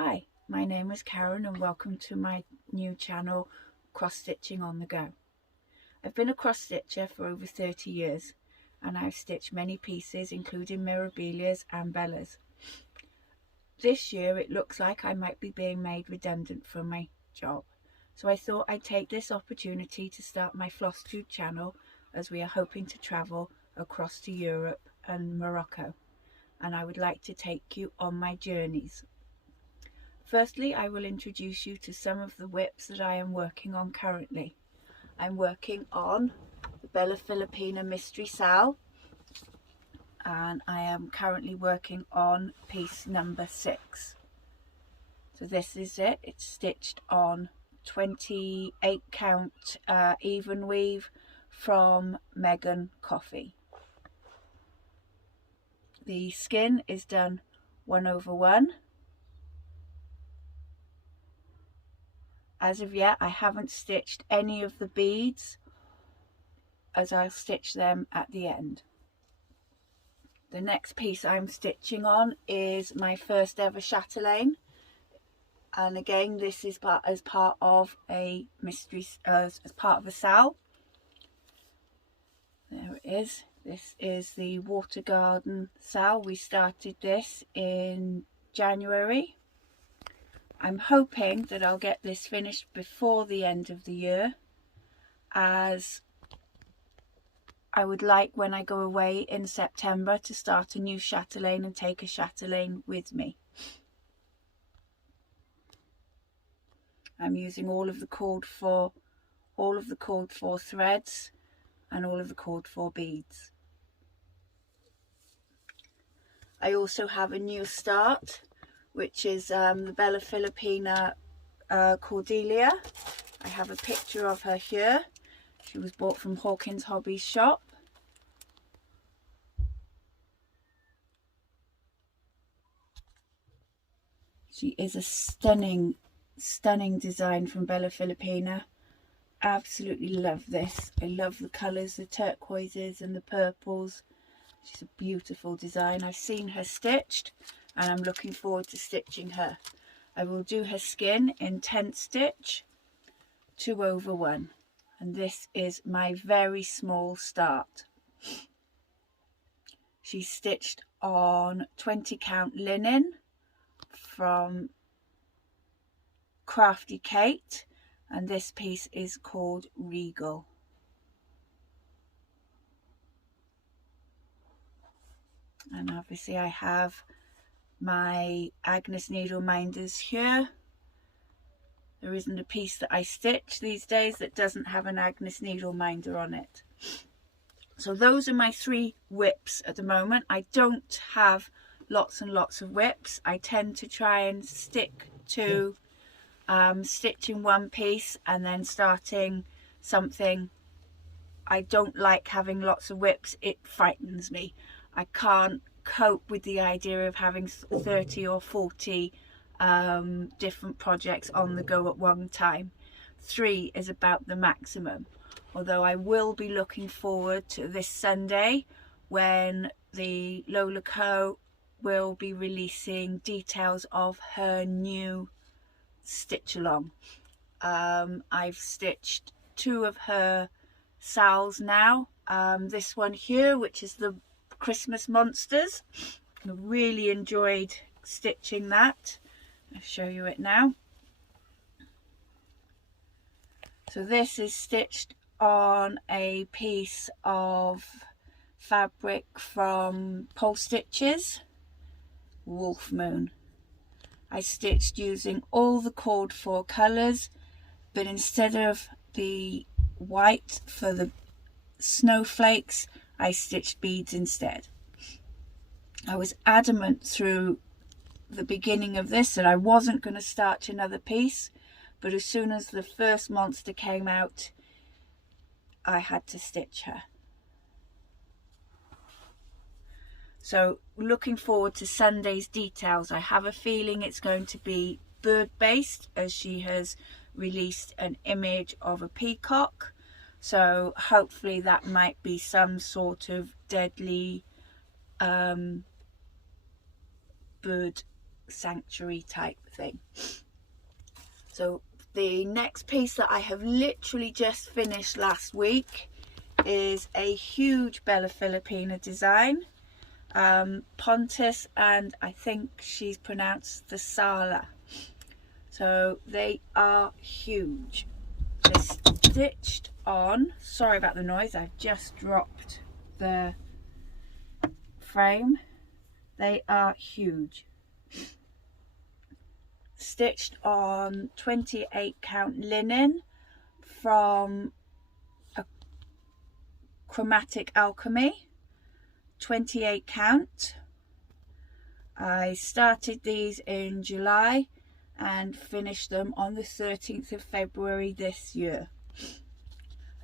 Hi, my name is Karen and welcome to my new channel, Cross Stitching on the Go. I've been a cross stitcher for over 30 years and I've stitched many pieces including mirabilias and bellas. This year it looks like I might be being made redundant from my job, so I thought I'd take this opportunity to start my Flosstube channel as we are hoping to travel across to Europe and Morocco, and I would like to take you on my journeys. Firstly, I will introduce you to some of the whips that I am working on currently. I'm working on the Bella Filipina Mystery Sal, and I am currently working on piece number 6. So this is it. It's stitched on 28 count even weave from Megan Coffee. The skin is done 1/1. As of yet, I haven't stitched any of the beads, as I'll stitch them at the end. The next piece I'm stitching on is my first ever chatelaine, and again this is as part of a mystery, as part of a sal. There it is. This is the water garden sal. We started this in January. I'm hoping that I'll get this finished before the end of the year, as I would like, when I go away in September, to start a new chatelaine and take a chatelaine with me. I'm using all of the called for threads and all of the called for beads. I also have a new start, which is the Bella Filipina Cordelia. I have a picture of her here. She was bought from Hawkins Hobby's shop. She is a stunning design from Bella Filipina. Absolutely love this. I love the colours, the turquoises and the purples. She's a beautiful design. I've seen her stitched and I'm looking forward to stitching her. I will do her skin in 10 stitch 2/1, and this is my very small start. She's stitched on 20 count linen from Crafty Kate, and this piece is called Regal. And obviously I have my Agnes needle minders here. There isn't a piece that I stitch these days that doesn't have an Agnes needle minder on it. So those are my 3 whips at the moment. I don't have lots and lots of whips. I tend to try and stick to stitching one piece and then starting something. I don't like having lots of whips. It frightens me. I can't cope with the idea of having 30 or 40 different projects on the go at one time. 3 is about the maximum, although I will be looking forward to this Sunday when the Lola Co will be releasing details of her new stitch along. I've stitched 2 of her sals now. This one here, which is the Christmas monsters, I really enjoyed stitching that. I'll show you it now. So this is stitched on a piece of fabric from Pole Stitches, Wolf Moon. I stitched using all the called for colours, but instead of the white for the snowflakes, I stitched beads instead. I was adamant through the beginning of this that I wasn't going to start another piece, but as soon as the first monster came out, I had to stitch her. So looking forward to Sunday's details. I have a feeling it's going to be bird based, as she has released an image of a peacock. So hopefully that might be some sort of deadly bird sanctuary type thing. So the next piece that I have literally just finished last week is a huge Bella Filipina design, Pontus, and I think she's pronounced the Sala. So they are huge. They're stitched on, sorry about the noise, I've just dropped the frame. They are huge. Stitched on 28 count linen from a Chromatic Alchemy, 28 count. I started these in July and finished them on the 13th of February this year.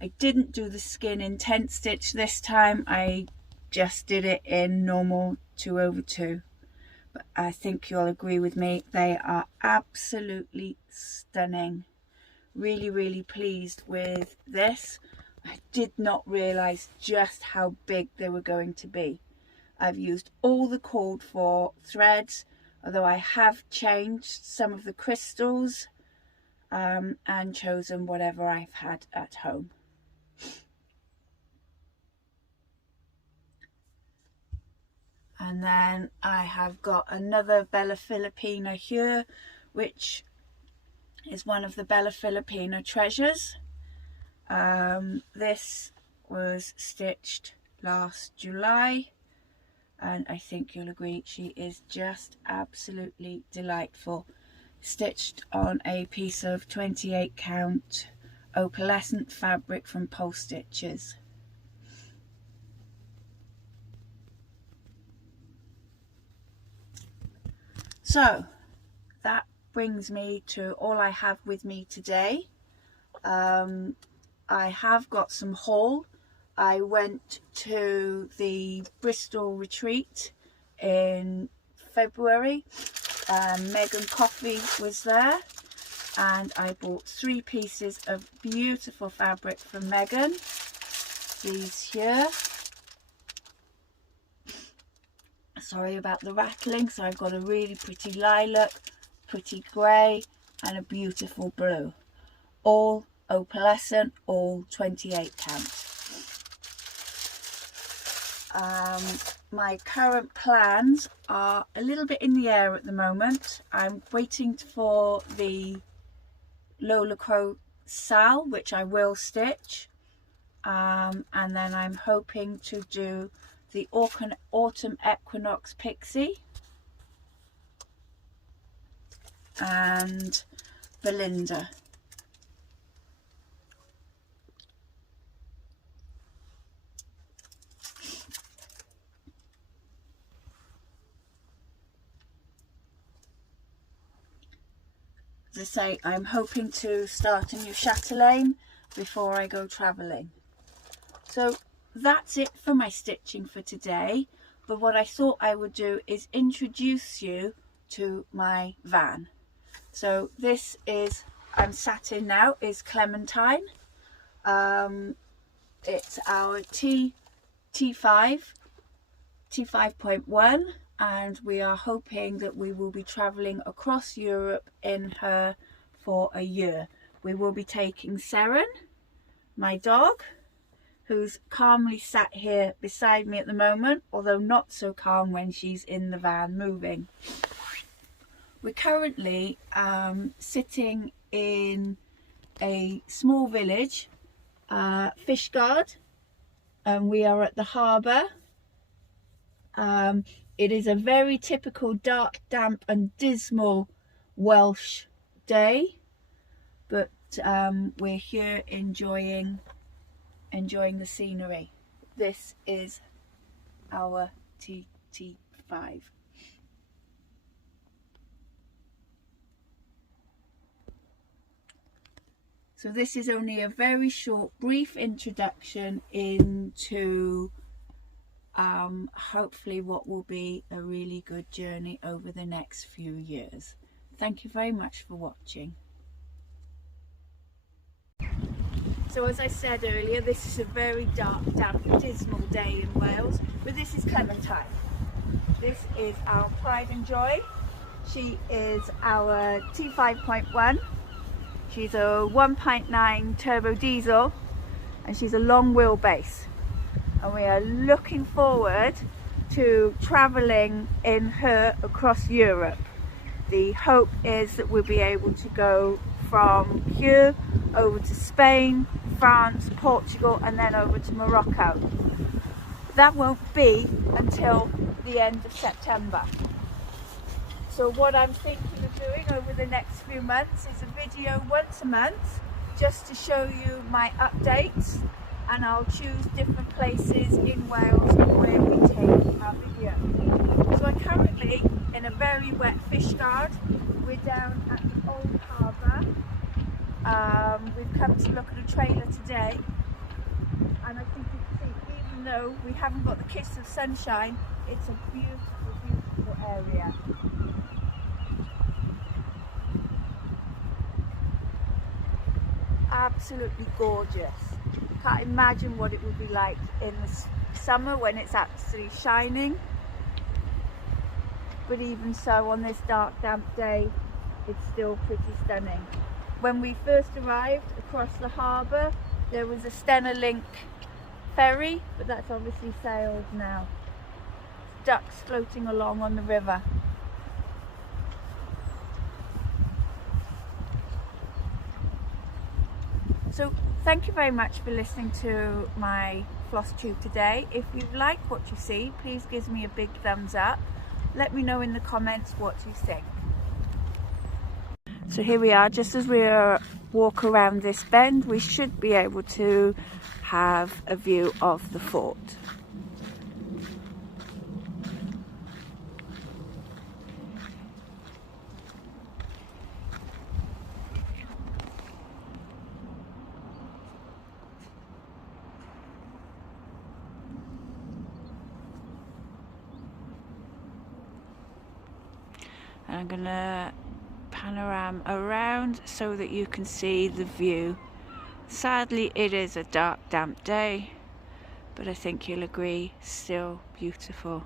I didn't do the skin intense stitch this time, I just did it in normal 2/2. But I think you'll agree with me, they are absolutely stunning. Really, really pleased with this. I did not realise just how big they were going to be. I've used all the called for threads, although I have changed some of the crystals and chosen whatever I've had at home. And then I have got another Bella Filipina here, which is one of the Bella Filipina treasures. This was stitched last July, and I think you'll agree she is just absolutely delightful. Stitched on a piece of 28 count opalescent fabric from Pulse Stitches. So that brings me to all I have with me today. I have got some haul. I went to the Bristol retreat in February. Megan Coffey was there, and I bought 3 pieces of beautiful fabric from Megan. These here. Sorry about the rattling. So I've got a really pretty lilac, pretty grey, and a beautiful blue. All opalescent, all 28 count. My current plans are a little bit in the air at the moment. I'm waiting for the Lola Crow Sal, which I will stitch, and then I'm hoping to do the Autumn Equinox Pixie and Belinda. As I say, I'm hoping to start a new chatelaine before I go travelling. So that's it for my stitching for today, but what I thought I would do is introduce you to my van. So this is, I'm sat in now, is Clementine. It's our T5.1, and we are hoping that we will be travelling across Europe in her for a year. We will be taking Seren, my dog, who's calmly sat here beside me at the moment, although not so calm when she's in the van moving. We're currently sitting in a small village, Fishguard, and we are at the harbour. It is a very typical dark, damp and dismal Welsh day, but we're here enjoying the scenery. This is our TT5. So this is only a very short, brief introduction into hopefully what will be a really good journey over the next few years. Thank you very much for watching. So as I said earlier, this is a very dark, damp, dismal day in Wales, but this is Clementine. This is our pride and joy. She is our T5.1. She's a 1.9 turbo diesel and she's a long wheelbase. And we are looking forward to travelling in her across Europe. The hope is that we'll be able to go from here over to Spain, France, Portugal and then over to Morocco. That won't be until the end of September. So what I'm thinking of doing over the next few months is a video once a month just to show you my updates, and I'll choose different places in Wales where we take our video. So I'm currently in a very wet fish guard. We're down at the old harbour. We've come to look at a trailer today, and I think you can see, even though we haven't got the kiss of sunshine, it's a beautiful, beautiful area. Absolutely gorgeous. Can't imagine what it would be like in the summer when it's absolutely shining, but even so, on this dark, damp day, it's still pretty stunning. When we first arrived across the harbour, there was a Stena Link ferry, but that's obviously sailed now. Ducks floating along on the river. So thank you very much for listening to my Flosstube today. If you like what you see, please give me a big thumbs up. Let me know in the comments what you think. So here we are, just as we walk around this bend, we should be able to have a view of the fort. And I'm gonna panorama around so that you can see the view. Sadly, it is a dark, damp day, but I think you'll agree, still beautiful.